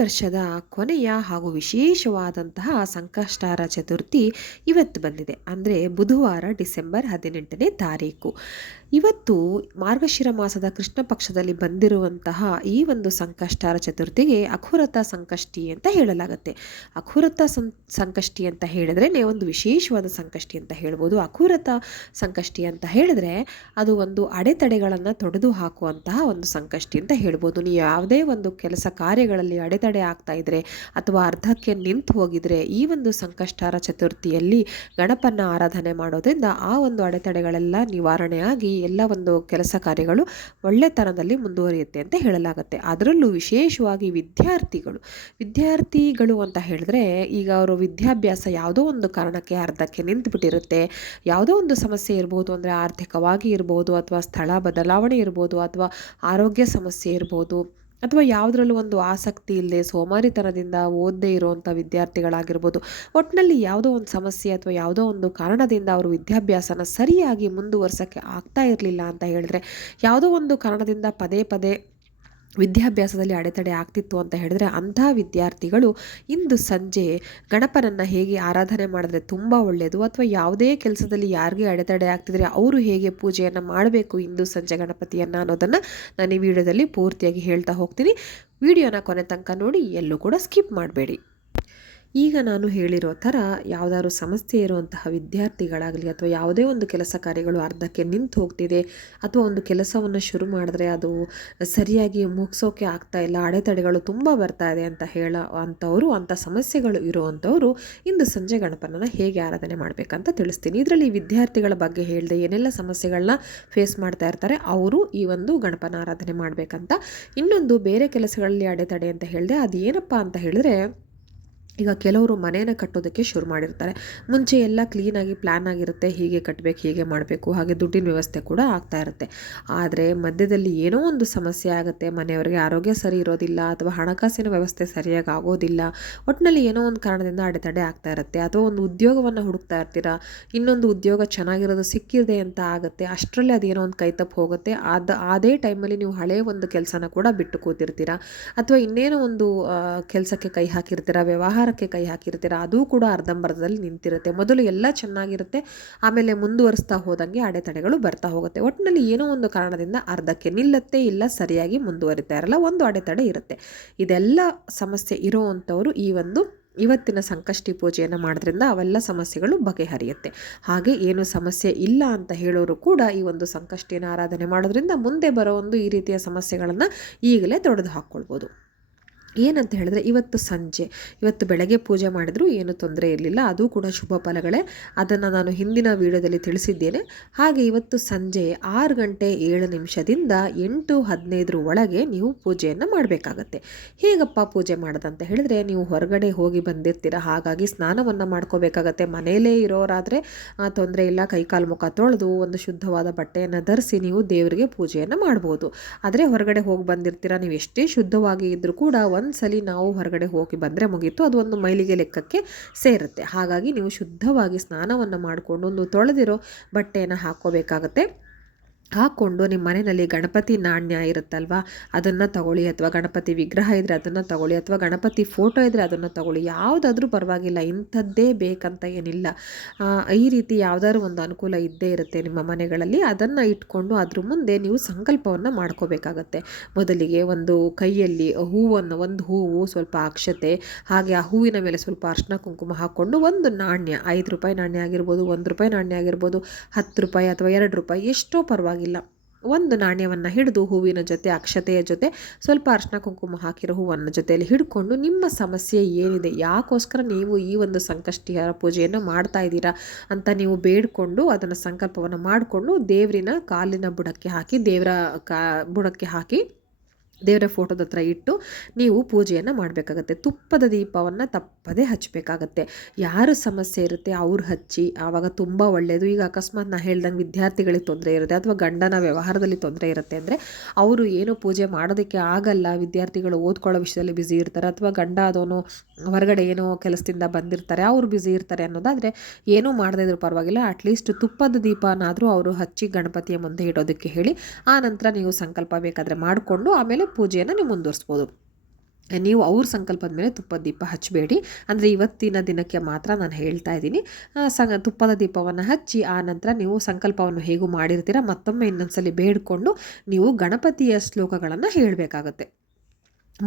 ವರ್ಷದ ಕೊನೆಯ ಹಾಗೂ ವಿಶೇಷವಾದಂತಹ ಸಂಕಷ್ಟಾರ ಚತುರ್ಥಿ ಇವತ್ತು ಬಂದಿದೆ. ಅಂದರೆ ಬುಧವಾರ ಡಿಸೆಂಬರ್ ಹದಿನೆಂಟನೇ ತಾರೀಕು. ಇವತ್ತು ಮಾರ್ಗಶಿರ ಮಾಸದ ಕೃಷ್ಣ ಪಕ್ಷದಲ್ಲಿ ಬಂದಿರುವಂತಹ ಈ ಒಂದು ಸಂಕಷ್ಟಾರ ಚತುರ್ಥಿಗೆ ಅಖುರತ ಸಂಕಷ್ಟಿ ಅಂತ ಹೇಳಲಾಗುತ್ತೆ. ಅಖುರತ ಸಂ, ಸಂಕಷ್ಟಿ ಅಂತ ಹೇಳಿದ್ರೆ ಒಂದು ವಿಶೇಷವಾದ ಸಂಕಷ್ಟಿ ಅಂತ ಹೇಳ್ಬೋದು. ಅಖುರತ ಸಂಕಷ್ಟಿ ಅಂತ ಹೇಳಿದ್ರೆ ಅದು ಒಂದು ಅಡೆತಡೆಗಳನ್ನು ತೊಡೆದು ಹಾಕುವಂತಹ ಒಂದು ಸಂಕಷ್ಟಿ ಅಂತ ಹೇಳ್ಬೋದು. ನೀವು ಯಾವುದೇ ಒಂದು ಕೆಲಸ ಕಾರ್ಯಗಳಲ್ಲಿ ಅಡೆತಡೆ ಆಗ್ತಾ ಇದ್ರೆ ಅಥವಾ ಅರ್ಧಕ್ಕೆ ನಿಂತು ಹೋಗಿದ್ರೆ ಈ ಒಂದು ಸಂಕಷ್ಟಾರ ಚತುರ್ಥಿಯಲ್ಲಿ ಗಣಪನ್ನ ಆರಾಧನೆ ಮಾಡೋದ್ರಿಂದ ಆ ಒಂದು ಅಡೆತಡೆಗಳೆಲ್ಲ ನಿವಾರಣೆಯಾಗಿ ಎಲ್ಲ ಒಂದು ಕೆಲಸ ಕಾರ್ಯಗಳು ಒಳ್ಳೆತನದಲ್ಲಿ ಮುಂದುವರಿಯುತ್ತೆ ಅಂತ ಹೇಳಲಾಗುತ್ತೆ. ಅದರಲ್ಲೂ ವಿಶೇಷವಾಗಿ ವಿದ್ಯಾರ್ಥಿಗಳು. ವಿದ್ಯಾರ್ಥಿಗಳು ಅಂತ ಹೇಳಿದ್ರೆ ಈಗ ಅವರು ವಿದ್ಯಾಭ್ಯಾಸ ಯಾವುದೋ ಒಂದು ಕಾರಣಕ್ಕೆ ಅರ್ಧಕ್ಕೆ ನಿಂತುಬಿಟ್ಟಿರುತ್ತೆ. ಯಾವುದೋ ಒಂದು ಸಮಸ್ಯೆ ಇರ್ಬೋದು ಅಂದರೆ ಆರ್ಥಿಕವಾಗಿ ಇರ್ಬೋದು ಅಥವಾ ಸ್ಥಳ ಬದಲಾವಣೆ ಇರ್ಬೋದು ಅಥವಾ ಆರೋಗ್ಯ ಸಮಸ್ಯೆ ಇರ್ಬೋದು. ಅಥವಾ ಯಾವುದರಲ್ಲೂ ಒಂದು ಆಸಕ್ತಿ ಇಲ್ಲದೆ ಸೋಮಾರಿತನದಿಂದ ಓದದೇ ಇರುವಂಥ ವಿದ್ಯಾರ್ಥಿಗಳಾಗಿರ್ಬೋದು ಒಟ್ಟಿನಲ್ಲಿ ಯಾವುದೋ ಒಂದು ಸಮಸ್ಯೆ ಅಥವಾ ಯಾವುದೋ ಒಂದು ಕಾರಣದಿಂದ ಅವರು ವಿದ್ಯಾಭ್ಯಾಸನ ಸರಿಯಾಗಿ ಮುಂದುವರ್ಸೋಕ್ಕೆ ಆಗ್ತಾ ಇರಲಿಲ್ಲ ಅಂತ ಹೇಳಿದ್ರೆ, ಯಾವುದೋ ಒಂದು ಕಾರಣದಿಂದ ಪದೇ ಪದೇ ವಿದ್ಯಾಭ್ಯಾಸದಲ್ಲಿ ಅಡೆತಡೆ ಆಗ್ತಿತ್ತು ಅಂತ ಹೇಳಿದ್ರೆ ಅಂಥ ವಿದ್ಯಾರ್ಥಿಗಳು ಇಂದು ಸಂಜೆ ಗಣಪನನ್ನು ಹೇಗೆ ಆರಾಧನೆ ಮಾಡಿದ್ರೆ ತುಂಬ ಒಳ್ಳೆಯದು ಅಥವಾ ಯಾವುದೇ ಕೆಲಸದಲ್ಲಿ ಯಾರಿಗೆ ಅಡೆತಡೆ ಆಗ್ತಿದ್ರೆ ಅವರು ಹೇಗೆ ಪೂಜೆಯನ್ನು ಮಾಡಬೇಕು ಇಂದು ಸಂಜೆ ಗಣಪತಿಯನ್ನು ಅನ್ನೋದನ್ನು ನಾನು ಈ ವಿಡಿಯೋದಲ್ಲಿ ಪೂರ್ತಿಯಾಗಿ ಹೇಳ್ತಾ ಹೋಗ್ತೀನಿ. ವಿಡಿಯೋನ ಕೊನೆ ತನಕ ನೋಡಿ, ಎಲ್ಲೂ ಕೂಡ ಸ್ಕಿಪ್ ಮಾಡಬೇಡಿ. ಈಗ ನಾನು ಹೇಳಿರೋ ಥರ ಯಾವುದಾದ್ರು ಸಮಸ್ಯೆ ಇರುವಂತಹ ವಿದ್ಯಾರ್ಥಿಗಳಾಗಲಿ ಅಥವಾ ಯಾವುದೇ ಒಂದು ಕೆಲಸ ಕಾರ್ಯಗಳು ಅರ್ಧಕ್ಕೆ ನಿಂತು ಹೋಗ್ತಿದೆ ಅಥವಾ ಒಂದು ಕೆಲಸವನ್ನು ಶುರು ಮಾಡಿದ್ರೆ ಅದು ಸರಿಯಾಗಿ ಮುಗಿಸೋಕೆ ಆಗ್ತಾ ಇಲ್ಲ, ಅಡೆತಡೆಗಳು ತುಂಬ ಬರ್ತಾ ಇದೆ ಅಂತ ಹೇಳೋ ಅಂಥವರು, ಅಂಥ ಸಮಸ್ಯೆಗಳು ಇರುವಂಥವರು ಇಂದು ಸಂಜೆ ಗಣಪನನ್ನು ಹೇಗೆ ಆರಾಧನೆ ಮಾಡಬೇಕಂತ ತಿಳಿಸ್ತೀನಿ. ಇದರಲ್ಲಿ ವಿದ್ಯಾರ್ಥಿಗಳ ಬಗ್ಗೆ ಹೇಳಿದೆ ಏನೆಲ್ಲ ಸಮಸ್ಯೆಗಳನ್ನ ಫೇಸ್ ಮಾಡ್ತಾ ಇರ್ತಾರೆ, ಅವರು ಈ ಒಂದು ಗಣಪನ ಆರಾಧನೆ ಮಾಡಬೇಕಂತ. ಇನ್ನೊಂದು ಬೇರೆ ಕೆಲಸಗಳಲ್ಲಿ ಅಡೆತಡೆ ಅಂತ ಹೇಳಿದೆ ಅದು ಏನಪ್ಪ ಅಂತ ಹೇಳಿದ್ರೆ ಈಗ ಕೆಲವರು ಮನೇನ ಕಟ್ಟೋದಕ್ಕೆ ಶುರು ಮಾಡಿರ್ತಾರೆ. ಮುಂಚೆ ಎಲ್ಲ ಕ್ಲೀನಾಗಿ ಪ್ಲ್ಯಾನ್ ಆಗಿರುತ್ತೆ. ಹೀಗೆ ಕಟ್ಟಬೇಕು ಹೀಗೆ ಮಾಡಬೇಕು. ಹಾಗೆ ದುಡ್ಡಿನ ವ್ಯವಸ್ಥೆ ಕೂಡ ಆಗ್ತಾ ಇರುತ್ತೆ. ಆದರೆ ಮಧ್ಯದಲ್ಲಿ ಏನೋ ಒಂದು ಸಮಸ್ಯೆ ಆಗುತ್ತೆ. ಮನೆಯವರಿಗೆ ಆರೋಗ್ಯ ಸರಿ ಇರೋದಿಲ್ಲ ಅಥವಾ ಹಣಕಾಸಿನ ವ್ಯವಸ್ಥೆ ಸರಿಯಾಗಿ ಆಗೋದಿಲ್ಲ. ಒಟ್ಟಿನಲ್ಲಿ ಏನೋ ಒಂದು ಕಾರಣದಿಂದ ಅಡೆತಡೆ ಆಗ್ತಾ ಇರುತ್ತೆ. ಅಥವಾ ಒಂದು ಉದ್ಯೋಗವನ್ನು ಹುಡುಕ್ತಾ ಇರ್ತೀರಾ? ಇನ್ನೊಂದು ಉದ್ಯೋಗ ಚೆನ್ನಾಗಿರೋದು ಸಿಕ್ಕಿದೆ ಅಂತ ಆಗುತ್ತೆ. ಅಷ್ಟರಲ್ಲಿ ಅದೇನೋ ಒಂದು ಕೈ ತಪ್ಪು ಹೋಗುತ್ತೆ ಅದು ಅದೇ ಟೈಮಲ್ಲಿ ನೀವು ಹಳೆಯ ಒಂದು ಕೆಲಸನ ಕೂಡ ಬಿಟ್ಟು ಕೂತಿರ್ತೀರಾ? ಅಥವಾ ಇನ್ನೇನೋ ಒಂದು ಕೆಲಸಕ್ಕೆ ಕೈ ಹಾಕಿರ್ತೀರಾ? ವ್ಯವಹಾರ ವ್ಯವಹಾರಕ್ಕೆ ಕೈ ಹಾಕಿರ್ತೀರ ಅದು ಕೂಡ ಅರ್ಧಂಬರ್ಧದಲ್ಲಿ ನಿಂತಿರುತ್ತೆ. ಮೊದಲು ಎಲ್ಲ ಚೆನ್ನಾಗಿರುತ್ತೆ. ಆಮೇಲೆ ಮುಂದುವರಿಸ್ತಾ ಹೋದಂಗೆ ಅಡೆತಡೆಗಳು ಬರ್ತಾ ಹೋಗುತ್ತೆ. ಒಟ್ಟಿನಲ್ಲಿ ಏನೋ ಒಂದು ಕಾರಣದಿಂದ ಅರ್ಧಕ್ಕೆ ನಿಲ್ಲತ್ತೆ, ಇಲ್ಲ ಸರಿಯಾಗಿ ಮುಂದುವರಿತಾ ಇರಲ್ಲ. ಒಂದು ಅಡೆತಡೆ ಇರುತ್ತೆ. ಇದೆಲ್ಲ ಸಮಸ್ಯೆ ಇರುವಂಥವರು ಈ ಒಂದು ಇವತ್ತಿನ ಸಂಕಷ್ಟಿ ಪೂಜೆಯನ್ನು ಮಾಡೋದ್ರಿಂದ ಅವೆಲ್ಲ ಸಮಸ್ಯೆಗಳು ಬಗೆಹರಿಯುತ್ತೆ. ಹಾಗೆ ಏನು ಸಮಸ್ಯೆ ಇಲ್ಲ ಅಂತ ಹೇಳೋರು ಕೂಡ ಈ ಒಂದು ಸಂಕಷ್ಟಿಯನ್ನು ಆರಾಧನೆ ಮಾಡೋದ್ರಿಂದ ಮುಂದೆ ಬರೋ ಒಂದು ಈ ರೀತಿಯ ಸಮಸ್ಯೆಗಳನ್ನು ಈಗಲೇ ತೊಡೆದು ಹಾಕ್ಕೊಳ್ಬೋದು ಏನಂತ ಹೇಳಿದ್ರೆ ಇವತ್ತು ಸಂಜೆ, ಇವತ್ತು ಬೆಳಗ್ಗೆ ಪೂಜೆ ಮಾಡಿದರೂ ಏನು ತೊಂದರೆ ಇರಲಿಲ್ಲ, ಅದು ಕೂಡ ಶುಭ ಫಲಗಳೇ. ಅದನ್ನು ನಾನು ಹಿಂದಿನ ವಿಡಿಯೋದಲ್ಲಿ ತಿಳಿಸಿದ್ದೇನೆ. ಹಾಗೆ ಇವತ್ತು ಸಂಜೆ ಆರು ಗಂಟೆ ಏಳು ನಿಮಿಷದಿಂದ ಎಂಟು ಹದಿನೈದರ ಒಳಗೆ ನೀವು ಪೂಜೆಯನ್ನು ಮಾಡಬೇಕಾಗತ್ತೆ. ಹೇಗಪ್ಪ ಪೂಜೆ ಮಾಡೋದಂತ ಹೇಳಿದ್ರೆ, ನೀವು ಹೊರಗಡೆ ಹೋಗಿ ಬಂದಿರ್ತೀರ, ಹಾಗಾಗಿ ಸ್ನಾನವನ್ನು ಮಾಡ್ಕೋಬೇಕಾಗತ್ತೆ. ಮನೆಯಲ್ಲೇ ಇರೋರಾದರೆ ತೊಂದರೆ ಇಲ್ಲ, ಕೈಕಾಲು ಮುಖ ತೊಳೆದು ಒಂದು ಶುದ್ಧವಾದ ಬಟ್ಟೆಯನ್ನು ಧರಿಸಿ ನೀವು ದೇವರಿಗೆ ಪೂಜೆಯನ್ನು ಮಾಡ್ಬೋದು. ಆದರೆ ಹೊರಗಡೆ ಹೋಗಿ ಬಂದಿರ್ತೀರ ನೀವು ಎಷ್ಟೇ ಶುದ್ಧವಾಗಿ ಇದ್ದರೂ ಕೂಡ ಒಂದು ಸಲ ನಾವು ಹೊರಗಡೆ ಹೋಗಿ ಬಂದರೆ ಮುಗೀತು. ಅದು ಒಂದು ಮೈಲಿಗೆ ಲೆಕ್ಕಕ್ಕೆ ಸೇರುತ್ತೆ. ಹಾಗಾಗಿ ನೀವು ಶುದ್ಧವಾಗಿ ಸ್ನಾನವನ್ನು ಮಾಡಿಕೊಂಡು ಒಂದು ತೊಳೆದಿರೋ ಬಟ್ಟೆಯನ್ನು ಹಾಕ್ಕೋಬೇಕಾಗತ್ತೆ. ಹಾಕ್ಕೊಂಡು ನಿಮ್ಮ ಮನೆಯಲ್ಲಿ ಗಣಪತಿ ನಾಣ್ಯ ಇರುತ್ತಲ್ವ? ಅದನ್ನು ತಗೊಳ್ಳಿ ಅಥವಾ ಗಣಪತಿ ವಿಗ್ರಹ ಇದ್ದರೆ ಅದನ್ನು ತಗೊಳ್ಳಿ ಅಥವಾ ಗಣಪತಿ ಫೋಟೋ ಇದ್ದರೆ ಅದನ್ನು ತಗೊಳ್ಳಿ. ಯಾವುದಾದ್ರೂ ಪರವಾಗಿಲ್ಲ, ಇಂಥದ್ದೇ ಬೇಕಂತ ಏನಿಲ್ಲ. ಈ ರೀತಿ ಯಾವುದಾದ್ರು ಒಂದು ಅನುಕೂಲ ಇದ್ದೇ ಇರುತ್ತೆ ನಿಮ್ಮ ಮನೆಗಳಲ್ಲಿ. ಅದನ್ನು ಇಟ್ಕೊಂಡು ಅದ್ರ ಮುಂದೆ ನೀವು ಸಂಕಲ್ಪವನ್ನು ಮಾಡ್ಕೋಬೇಕಾಗತ್ತೆ. ಮೊದಲಿಗೆ ಒಂದು ಕೈಯಲ್ಲಿ ಹೂವನ್ನು, ಒಂದು ಹೂವು ಸ್ವಲ್ಪ ಅಕ್ಷತೆ, ಹಾಗೆ ಆ ಹೂವಿನ ಮೇಲೆ ಸ್ವಲ್ಪ ಅರ್ಶನ ಕುಂಕುಮ ಹಾಕ್ಕೊಂಡು ಒಂದು ನಾಣ್ಯ, ಐದು ರೂಪಾಯಿ ನಾಣ್ಯ ಆಗಿರ್ಬೋದು, ಒಂದು ರೂಪಾಯಿ ನಾಣ್ಯ ಆಗಿರ್ಬೋದು, ಹತ್ತು ರೂಪಾಯಿ ಅಥವಾ ಎರಡು ರೂಪಾಯಿ ಎಷ್ಟೋ ಪರವಾಗಿಲ್ಲ. ಪರವಾಗಿಲ್ಲ. ಒಂದು ನಾಣ್ಯವನ್ನು ಹಿಡಿದು ಹೂವಿನ ಜೊತೆ, ಅಕ್ಷತೆಯ ಜೊತೆ, ಸ್ವಲ್ಪ ಅರ್ಶನ ಕುಂಕುಮ ಹಾಕಿರೋ ಹೂವನ್ನು ಜೊತೆಯಲ್ಲಿ ಹಿಡ್ಕೊಂಡು ನಿಮ್ಮ ಸಮಸ್ಯೆ ಏನಿದೆ, ಯಾಕೋಸ್ಕರ ನೀವು ಈ ಒಂದು ಸಂಕಷ್ಟಿಹಾರ ಪೂಜೆಯನ್ನು ಮಾಡ್ತಾ ಇದ್ದೀರಾ ಅಂತ ನೀವು ಬೇಡಿಕೊಂಡು ಅದನ್ನು ಸಂಕಲ್ಪವನ್ನು ಮಾಡಿಕೊಂಡು ದೇವರಿನ ಕಾಲಿನ ಬುಡಕ್ಕೆ ಹಾಕಿ, ದೇವರ ಕಾ ಬುಡಕ್ಕೆ ಹಾಕಿ ದೇವರ ಫೋಟೋದ ಹತ್ರ ಇಟ್ಟು ನೀವು ಪೂಜೆಯನ್ನು ಮಾಡಬೇಕಾಗತ್ತೆ. ತುಪ್ಪದ ದೀಪವನ್ನು ತಪ್ಪದೇ ಹಚ್ಚಬೇಕಾಗತ್ತೆ ಯಾರು ಸಮಸ್ಯೆ ಇರುತ್ತೆ ಅವ್ರು ಹಚ್ಚಿ, ಆವಾಗ ತುಂಬ ಒಳ್ಳೆಯದು ಈಗ ಅಕಸ್ಮಾತ್ ನಾ ಹೇಳ್ದಂಗೆ ವಿದ್ಯಾರ್ಥಿಗಳಿಗೆ ತೊಂದರೆ ಇರುತ್ತೆ ಅಥವಾ ಗಂಡನ ವ್ಯವಹಾರದಲ್ಲಿ ತೊಂದರೆ ಇರುತ್ತೆ ಅಂದರೆ ಅವರು ಏನು ಪೂಜೆ ಮಾಡೋದಕ್ಕೆ ಆಗಲ್ಲ. ವಿದ್ಯಾರ್ಥಿಗಳು ಓದ್ಕೊಳ್ಳೋ ವಿಷಯದಲ್ಲಿ ಬ್ಯುಸಿ ಇರ್ತಾರೆ ಅಥವಾ ಗಂಡ ಅದೋನು ಹೊರಗಡೆ ಏನೋ ಕೆಲಸದಿಂದ ಬಂದಿರ್ತಾರೆ, ಅವರು ಬ್ಯುಸಿ ಇರ್ತಾರೆ ಅನ್ನೋದಾದರೆ ಏನೂ ಮಾಡದೇ ಇದ್ರೂ ಪರವಾಗಿಲ್ಲ. ಅಟ್ಲೀಸ್ಟ್ ತುಪ್ಪದ ದೀಪನಾದರೂ ಅವರು ಹಚ್ಚಿ ಗಣಪತಿಯ ಮುಂದೆ ಇಡೋದಕ್ಕೆ ಹೇಳಿ, ಆ ನಂತರ ನೀವು ಸಂಕಲ್ಪ ಬೇಕಾದರೆ ಮಾಡಿಕೊಂಡು ಆಮೇಲೆ ಪೂಜೆಯನ್ನು ನೀವು ಮುಂದುವರಿಸ್ಬೋದು. ನೀವು ಅವ್ರ ಸಂಕಲ್ಪದ ಮೇಲೆ ತುಪ್ಪದ ದೀಪ ಹಚ್ಚಬೇಡಿ. ಅಂದರೆ ಇವತ್ತಿನ ದಿನಕ್ಕೆ ಮಾತ್ರ ನಾನು ಹೇಳ್ತಾ ಇದ್ದೀನಿ. ಸಂಗ ತುಪ್ಪದ ದೀಪವನ್ನು ಹಚ್ಚಿ, ಆ ನಂತರ ನೀವು ಸಂಕಲ್ಪವನ್ನು ಹೇಗೂ ಮಾಡಿರ್ತೀರ ಮತ್ತೊಮ್ಮೆ ಇನ್ನೊಂದ್ಸಲಿ ಬೇಡಿಕೊಂಡು ನೀವು ಗಣಪತಿಯ ಶ್ಲೋಕಗಳನ್ನು ಹೇಳಬೇಕಾಗತ್ತೆ.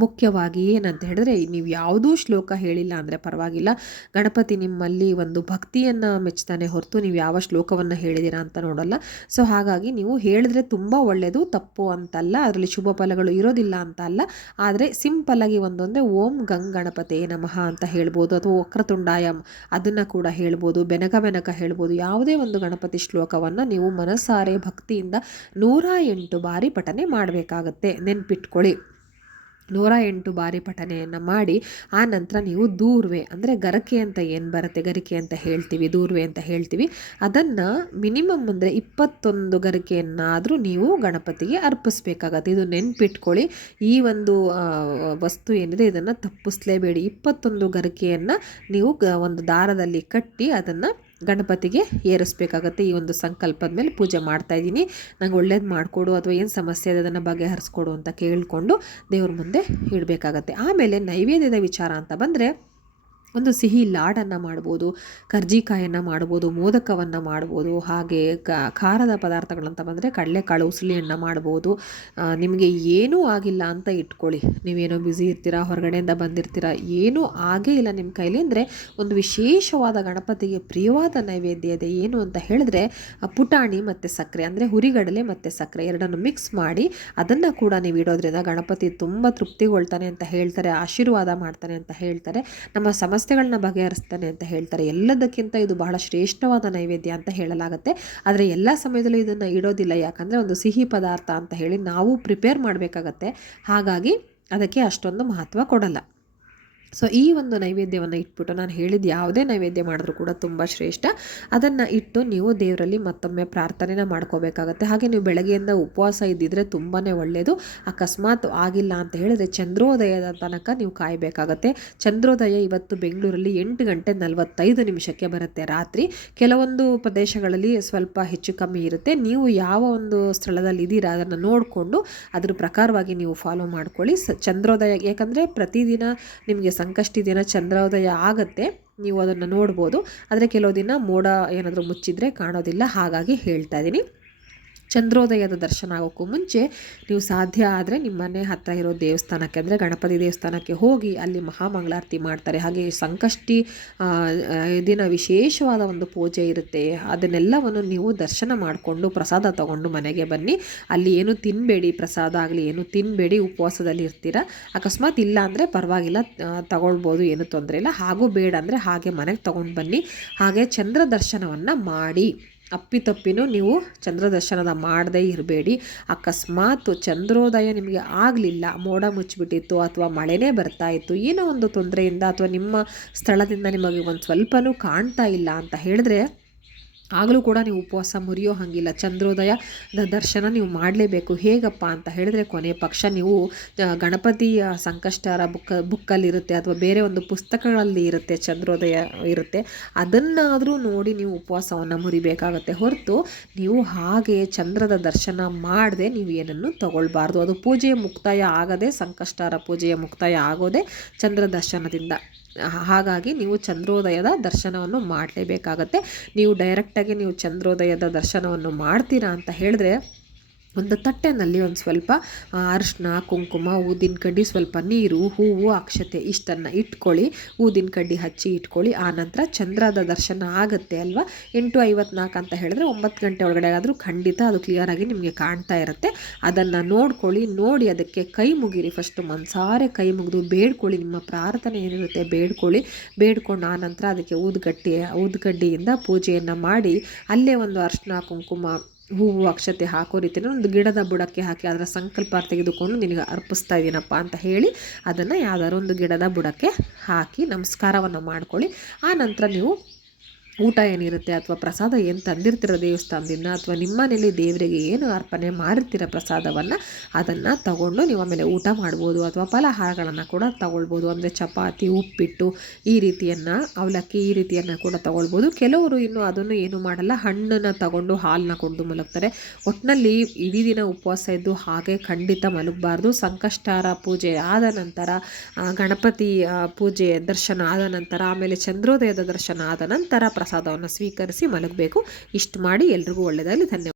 ಮುಖ್ಯವಾಗಿ ಏನಂತ ಹೇಳಿದ್ರೆ, ನೀವು ಯಾವುದೂ ಶ್ಲೋಕ ಹೇಳಿಲ್ಲ ಅಂದರೆ ಪರವಾಗಿಲ್ಲ. ಗಣಪತಿ ನಿಮ್ಮಲ್ಲಿ ಒಂದು ಭಕ್ತಿಯನ್ನು ಮೆಚ್ತಾನೆ ಹೊರತು ನೀವು ಯಾವ ಶ್ಲೋಕವನ್ನು ಹೇಳಿದ್ದೀರಾ ಅಂತ ನೋಡಲ್ಲ. ಸೊ ಹಾಗಾಗಿ ನೀವು ಹೇಳಿದ್ರೆ ತುಂಬ ಒಳ್ಳೆಯದು ತಪ್ಪು ಅಂತಲ್ಲ, ಅದರಲ್ಲಿ ಶುಭ ಫಲಗಳು ಇರೋದಿಲ್ಲ ಅಂತ ಅಲ್ಲ ಆದರೆ ಸಿಂಪಲ್ಲಾಗಿ ಒಂದು ಅಂದರೆ ಓಂ ಗಂಗ್ ಗಣಪತಿ ನಮಃ ಅಂತ ಹೇಳ್ಬೋದು, ಅಥವಾ ವಕ್ರತುಂಡಾಯ ಅದನ್ನು ಕೂಡ ಹೇಳ್ಬೋದು, ಬೆನಕ ಬೆನಕ ಹೇಳ್ಬೋದು. ಯಾವುದೇ ಒಂದು ಗಣಪತಿ ಶ್ಲೋಕವನ್ನು ನೀವು ಮನಸಾರೆ ಭಕ್ತಿಯಿಂದ ನೂರ ಎಂಟು ಬಾರಿ ಪಠನೆ ಮಾಡಬೇಕಾಗತ್ತೆ. ನೆನ್ಪಿಟ್ಕೊಳ್ಳಿ. ನೂರ ಎಂಟು ಬಾರಿ ಪಠನೆಯನ್ನು ಮಾಡಿ, ಆ ನಂತರ ನೀವು ದೂರ್ವೆ, ಅಂದರೆ ಗರಕೆ ಅಂತ ಏನು ಬರುತ್ತೆ, ಗರಿಕೆ ಅಂತ ಹೇಳ್ತೀವಿ, ದೂರ್ವೆ ಅಂತ ಹೇಳ್ತೀವಿ, ಅದನ್ನು ಮಿನಿಮಮ್ ಅಂದರೆ ಇಪ್ಪತ್ತೊಂದು ಗರಿಕೆಯನ್ನಾದರೂ ನೀವು ಗಣಪತಿಗೆ ಅರ್ಪಿಸ್ಬೇಕಾಗತ್ತೆ. ಇದು ನೆನ್ಪಿಟ್ಕೊಳ್ಳಿ, ಈ ಒಂದು ವಸ್ತು ಏನಿದೆ, ಇದನ್ನು ತಪ್ಪಿಸ್ಲೇಬೇಡಿ. ಇಪ್ಪತ್ತೊಂದು ಗರಿಕೆಯನ್ನು ನೀವು ಒಂದು ದಾರದಲ್ಲಿ ಕಟ್ಟಿ ಅದನ್ನು ಗಣಪತಿಗೆ ಏರಿಸ್ಬೇಕಾಗತ್ತೆ ಈ ಒಂದು ಸಂಕಲ್ಪದ ಮೇಲೆ ಪೂಜೆ ಮಾಡ್ತಾ ಇದ್ದೀನಿ. ನಂಗೆ ಒಳ್ಳೇದು ಮಾಡಿಕೊಡು ಅಥವಾ ಏನು ಸಮಸ್ಯೆ ಇದೆ ಅದನ್ನು ಬಗೆಹರಿಸ್ಕೊಡು ಅಂತ ಕೇಳಿಕೊಂಡು ದೇವ್ರ ಮುಂದೆ ಇಡಬೇಕಾಗತ್ತೆ. ಆಮೇಲೆ ನೈವೇದ್ಯದ ವಿಚಾರ ಅಂತ ಬಂದರೆ ಒಂದು ಸಿಹಿ ಲಾಡನ್ನು ಮಾಡ್ಬೋದು, ಕರ್ಜಿಕಾಯನ್ನು ಮಾಡ್ಬೋದು, ಮೋದಕವನ್ನು ಮಾಡ್ಬೋದು, ಹಾಗೆ ಖಾರದ ಪದಾರ್ಥಗಳಂತ ಬಂದರೆ ಕಡಲೆಕಾಳು ಉಸುಳಿಯನ್ನು ಮಾಡ್ಬೋದು. ನಿಮಗೆ ಏನೂ ಆಗಿಲ್ಲ ಅಂತ ಇಟ್ಕೊಳ್ಳಿ. ನೀವೇನೋ ಬ್ಯುಸಿ ಇರ್ತೀರಾ, ಹೊರಗಡೆಯಿಂದ ಬಂದಿರ್ತೀರಾ, ಏನೂ ಆಗೇ ಇಲ್ಲ ನಿಮ್ಮ ಕೈಲಿ. ಅಂದರೆ ಒಂದು ವಿಶೇಷವಾದ ಗಣಪತಿಗೆ ಪ್ರಿಯವಾದ ನೈವೇದ್ಯ ಇದೆ. ಏನು ಅಂತ ಹೇಳಿದ್ರೆ ಪುಟಾಣಿ ಮತ್ತು ಸಕ್ಕರೆ, ಅಂದರೆ ಹುರಿಗಡಲೆ ಮತ್ತು ಸಕ್ಕರೆ ಎರಡನ್ನು ಮಿಕ್ಸ್ ಮಾಡಿ, ಅದನ್ನು ಕೂಡ ನೀವು ಇಡೋದ್ರಿಂದ ಗಣಪತಿ ತುಂಬ ತೃಪ್ತಿಗೊಳ್ತಾನೆ ಅಂತ ಹೇಳ್ತಾರೆ, ಆಶೀರ್ವಾದ ಮಾಡ್ತಾನೆ ಅಂತ ಹೇಳ್ತಾರೆ. ನಮ್ಮ ಸಮಸ್ಯೆ ಸಮಸ್ಯೆಗಳನ್ನ ಬಗೆಹರಿಸ್ತಾನೆ ಅಂತ ಹೇಳ್ತಾರೆ. ಎಲ್ಲದಕ್ಕಿಂತ ಇದು ಬಹಳ ಶ್ರೇಷ್ಠವಾದ ನೈವೇದ್ಯ ಅಂತ ಹೇಳಲಾಗುತ್ತೆ. ಆದರೆ ಎಲ್ಲ ಸಮಯದಲ್ಲೂ ಇದನ್ನು ಇಡೋದಿಲ್ಲ. ಯಾಕಂದರೆ ಒಂದು ಸಿಹಿ ಪದಾರ್ಥ ಅಂತ ಹೇಳಿ ನಾವು ಪ್ರಿಪೇರ್ ಮಾಡಬೇಕಾಗತ್ತೆ. ಹಾಗಾಗಿ ಅದಕ್ಕೆ ಅಷ್ಟೊಂದು ಮಹತ್ವ ಕೊಡಲ್ಲ. ಸೊ ಈ ಒಂದು ನೈವೇದ್ಯವನ್ನು ಇಟ್ಬಿಟ್ಟು ನಾನು ಹೇಳಿದ ಯಾವುದೇ ನೈವೇದ್ಯ ಮಾಡಿದ್ರೂ ಕೂಡ ತುಂಬ ಶ್ರೇಷ್ಠ. ಅದನ್ನು ಇಟ್ಟು ನೀವು ದೇವರಲ್ಲಿ ಮತ್ತೊಮ್ಮೆ ಪ್ರಾರ್ಥನೆನ ಮಾಡ್ಕೋಬೇಕಾಗತ್ತೆ. ಹಾಗೆ ನೀವು ಬೆಳಗ್ಗೆಯಿಂದ ಉಪವಾಸ ಇದ್ದಿದ್ರೆ ತುಂಬಾ ಒಳ್ಳೆಯದು ಅಕಸ್ಮಾತ್ ಆಗಿಲ್ಲ ಅಂತ ಹೇಳಿದ್ರೆ ಚಂದ್ರೋದಯದ ತನಕ ನೀವು ಕಾಯಬೇಕಾಗತ್ತೆ. ಚಂದ್ರೋದಯ ಇವತ್ತು ಬೆಂಗಳೂರಲ್ಲಿ ಎಂಟು ಗಂಟೆ ನಲವತ್ತೈದು ನಿಮಿಷಕ್ಕೆ ಬರುತ್ತೆ ರಾತ್ರಿ. ಕೆಲವೊಂದು ಪ್ರದೇಶಗಳಲ್ಲಿ ಸ್ವಲ್ಪ ಹೆಚ್ಚು ಕಮ್ಮಿ ಇರುತ್ತೆ. ನೀವು ಯಾವ ಒಂದು ಸ್ಥಳದಲ್ಲಿ ಇದ್ದೀರಾ ಅದನ್ನು ನೋಡಿಕೊಂಡು ಅದ್ರ ಪ್ರಕಾರವಾಗಿ ನೀವು ಫಾಲೋ ಮಾಡ್ಕೊಳ್ಳಿ. ಚಂದ್ರೋದಯ, ಯಾಕಂದರೆ ಪ್ರತಿದಿನ ನಿಮಗೆ ಸಂಕಷ್ಟಿ ದಿನ ಚಂದ್ರೋದಯ ಆಗುತ್ತೆ, ನೀವು ಅದನ್ನು ನೋಡ್ಬೋದು. ಆದರೆ ಕೆಲವು ದಿನ ಮೋಡ ಏನಾದರೂ ಮುಚ್ಚಿದರೆ ಕಾಣೋದಿಲ್ಲ, ಹಾಗಾಗಿ ಹೇಳ್ತಾ ಇದ್ದೀನಿ. ಚಂದ್ರೋದಯದ ದರ್ಶನ ಆಗೋಕ್ಕೂ ಮುಂಚೆ ನೀವು ಸಾಧ್ಯ ಆದರೆ ನಿಮ್ಮ ಮನೆ ಹತ್ತಿರ ಇರೋ ದೇವಸ್ಥಾನಕ್ಕೆ ಅಂದರೆ ಗಣಪತಿ ದೇವಸ್ಥಾನಕ್ಕೆ ಹೋಗಿ ಅಲ್ಲಿ ಮಹಾಮಂಗಳಾರತಿ ಮಾಡ್ತಾರೆ. ಹಾಗೆ ಸಂಕಷ್ಟಿ ದಿನ ವಿಶೇಷವಾದ ಒಂದು ಪೂಜೆ ಇರುತ್ತೆ. ಅದನ್ನೆಲ್ಲವನ್ನು ನೀವು ದರ್ಶನ ಮಾಡಿಕೊಂಡು ಪ್ರಸಾದ ತಗೊಂಡು ಮನೆಗೆ ಬನ್ನಿ. ಅಲ್ಲಿ ಏನು ತಿನ್ನಬೇಡಿ ಪ್ರಸಾದ ಆಗಲಿ, ಏನು ತಿನ್ನಬೇಡಿ ಉಪವಾಸದಲ್ಲಿ ಇರ್ತೀರ. ಅಕಸ್ಮಾತ್ ಇಲ್ಲ ಅಂದರೆ ಪರವಾಗಿಲ್ಲ ತಗೊಳ್ಬೋದು, ಏನು ತೊಂದರೆ ಇಲ್ಲ. ಹಾಗೂ ಬೇಡ ಅಂದರೆ ಹಾಗೆ ಮನೆಗೆ ತೊಗೊಂಡು ಬನ್ನಿ. ಹಾಗೆ ಚಂದ್ರ ದರ್ಶನವನ್ನು ಮಾಡಿ. ಅಪ್ಪಿತಪ್ಪಿನೂ ನೀವು ಚಂದ್ರದರ್ಶನದ ಮಾಡದೇ ಇರಬೇಡಿ. ಅಕಸ್ಮಾತ್ ಚಂದ್ರೋದಯ ನಿಮಗೆ ಆಗಲಿಲ್ಲ, ಮೋಡ ಮುಚ್ಚಿಬಿಟ್ಟಿತ್ತು ಅಥವಾ ಮಳೆನೇ ಬರ್ತಾ ಇತ್ತು, ಏನೋ ಒಂದು ತೊಂದರೆಯಿಂದ ಅಥವಾ ನಿಮ್ಮ ಸ್ಥಳದಿಂದ ನಿಮಗೆ ಒಂದು ಸ್ವಲ್ಪನೂ ಕಾಣ್ತಾ ಇಲ್ಲ ಅಂತ ಹೇಳಿದ್ರೆ ಆಗಲೂ ಕೂಡ ನೀವು ಉಪವಾಸ ಮುರಿಯೋ ಹಾಗಿಲ್ಲ. ಚಂದ್ರೋದಯ ದರ್ಶನ ನೀವು ಮಾಡಲೇಬೇಕು. ಹೇಗಪ್ಪ ಅಂತ ಹೇಳಿದ್ರೆ ಕೊನೆ ಪಕ್ಷ ನೀವು ಗಣಪತಿಯ ಸಂಕಷ್ಟರ ಬುಕ್ ಬುಕ್ಕಲ್ಲಿರುತ್ತೆ ಅಥವಾ ಬೇರೆ ಒಂದು ಪುಸ್ತಕಗಳಲ್ಲಿ ಇರುತ್ತೆ, ಚಂದ್ರೋದಯ ಇರುತ್ತೆ. ಅದನ್ನಾದರೂ ನೋಡಿ ನೀವು ಉಪವಾಸವನ್ನು ಮುರಿಬೇಕಾಗತ್ತೆ. ಹೊರತು ನೀವು ಹಾಗೆ ಚಂದ್ರದ ದರ್ಶನ ಮಾಡದೆ ನೀವು ಏನನ್ನು ತಗೊಳ್ಬಾರ್ದು. ಅದು ಪೂಜೆಯ ಮುಕ್ತಾಯ ಆಗದೆ, ಸಂಕಷ್ಟರ ಪೂಜೆಯ ಮುಕ್ತಾಯ ಆಗೋದೇ ಚಂದ್ರ ದರ್ಶನದಿಂದ. ಹಾಗಾಗಿ ನೀವು ಚಂದ್ರೋದಯದ ದರ್ಶನವನ್ನು ಮಾಡಲೇಬೇಕಾಗತ್ತೆ. ನೀವು ಡೈರೆಕ್ಟಾಗಿ ನೀವು ಚಂದ್ರೋದಯದ ದರ್ಶನವನ್ನು ಮಾಡ್ತೀರಾ ಅಂತ ಹೇಳಿದ್ರೆ ಒಂದು ತಟ್ಟೆನಲ್ಲಿ ಒಂದು ಸ್ವಲ್ಪ ಅರಿಶಿನ ಕುಂಕುಮ, ಊದಿನ ಕಡ್ಡಿ, ಸ್ವಲ್ಪ ನೀರು, ಹೂವು, ಅಕ್ಷತೆ ಇಷ್ಟನ್ನು ಇಟ್ಕೊಳ್ಳಿ. ಊದಿನ ಕಡ್ಡಿ ಹಚ್ಚಿ ಇಟ್ಕೊಳ್ಳಿ. ಆನಂತರ ಚಂದ್ರದ ದರ್ಶನ ಆಗುತ್ತೆ ಅಲ್ವಾ? ಎಂಟು ಐವತ್ನಾಲ್ಕು ಅಂತ ಹೇಳಿದ್ರೆ ಒಂಬತ್ತು ಗಂಟೆ ಒಳಗಡೆ ಆದರೂ ಖಂಡಿತ ಅದು ಕ್ಲಿಯರಾಗಿ ನಿಮಗೆ ಕಾಣ್ತಾ ಇರುತ್ತೆ. ಅದನ್ನು ನೋಡ್ಕೊಳ್ಳಿ. ನೋಡಿ ಅದಕ್ಕೆ ಕೈ ಮುಗಿರಿ. ಫಸ್ಟು ಮನ್ಸಾರೆ ಕೈ ಮುಗಿದು ಬೇಡ್ಕೊಳ್ಳಿ. ನಿಮ್ಮ ಪ್ರಾರ್ಥನೆ ಏನಿರುತ್ತೆ ಬೇಡ್ಕೊಳ್ಳಿ. ಬೇಡ್ಕೊಂಡು ಆನಂತರ ಅದಕ್ಕೆ ಊದುಗಟ್ಟಿ, ಊದ್ಗಡ್ಡಿಯಿಂದ ಪೂಜೆಯನ್ನು ಮಾಡಿ. ಅಲ್ಲೇ ಒಂದು ಅರ್ಶಿನ ಕುಂಕುಮ ಹೂವು ಅಕ್ಷತೆ ಹಾಕೋ ರೀತಿಯಲ್ಲಿ ಒಂದು ಗಿಡದ ಬುಡಕ್ಕೆ ಹಾಕಿ ಅದರ ಸಂಕಲ್ಪ ತೆಗೆದುಕೊಂಡು ನಿನಗೆ ಅರ್ಪಿಸ್ತಾ ಇದ್ದೀನಪ್ಪ ಅಂತ ಹೇಳಿ ಅದನ್ನು ಯಾವ್ದಾದ್ರು ಒಂದು ಗಿಡದ ಬುಡಕ್ಕೆ ಹಾಕಿ ನಮಸ್ಕಾರವನ್ನು ಮಾಡ್ಕೊಳ್ಳಿ. ಆ ನಂತರ ನೀವು ಊಟ ಏನಿರುತ್ತೆ ಅಥವಾ ಪ್ರಸಾದ ಏನು ತಂದಿರ್ತೀರ ದೇವಸ್ಥಾನದಿಂದ ಅಥವಾ ನಿಮ್ಮ ಮನೇಲಿ ದೇವರಿಗೆ ಏನು ಅರ್ಪಣೆ ಮಾಡಿರ್ತೀರ ಪ್ರಸಾದವನ್ನು, ಅದನ್ನು ತಗೊಂಡು ನೀವು ಆಮೇಲೆ ಊಟ ಮಾಡ್ಬೋದು ಅಥವಾ ಫಲಹಾರಗಳನ್ನು ಕೂಡ ತಗೊಳ್ಬೋದು. ಅಂದರೆ ಚಪಾತಿ, ಉಪ್ಪಿಟ್ಟು ಈ ರೀತಿಯನ್ನು, ಅವಲಕ್ಕಿ ಈ ರೀತಿಯನ್ನು ಕೂಡ ತಗೊಳ್ಬೋದು. ಕೆಲವರು ಇನ್ನು ಅದನ್ನು ಏನು ಮಾಡಲ್ಲ, ಹಣ್ಣನ್ನು ತಗೊಂಡು ಹಾಲನ್ನ ಕೊಂಡು ಮಲಗ್ತಾರೆ. ಒಟ್ಟಿನಲ್ಲಿ ಇಡೀ ದಿನ ಉಪವಾಸ ಇದ್ದು ಹಾಗೆ ಖಂಡಿತ ಮಲಗಬಾರ್ದು. ಸಂಕಷ್ಟಾರ ಪೂಜೆ ಆದ ನಂತರ ಗಣಪತಿ ಪೂಜೆ ದರ್ಶನ ಆದ ನಂತರ, ಆಮೇಲೆ ಚಂದ್ರೋದಯದ ದರ್ಶನ ಆದ ನಂತರ ಪ್ರಸಾದವನ್ನು ಸ್ವೀಕರಿಸಿ ಮಲಗಬೇಕು. ಇಷ್ಟು ಮಾಡಿ ಎಲ್ರಿಗೂ ಒಳ್ಳೆಯದಾಗಲಿ. ಧನ್ಯವಾದ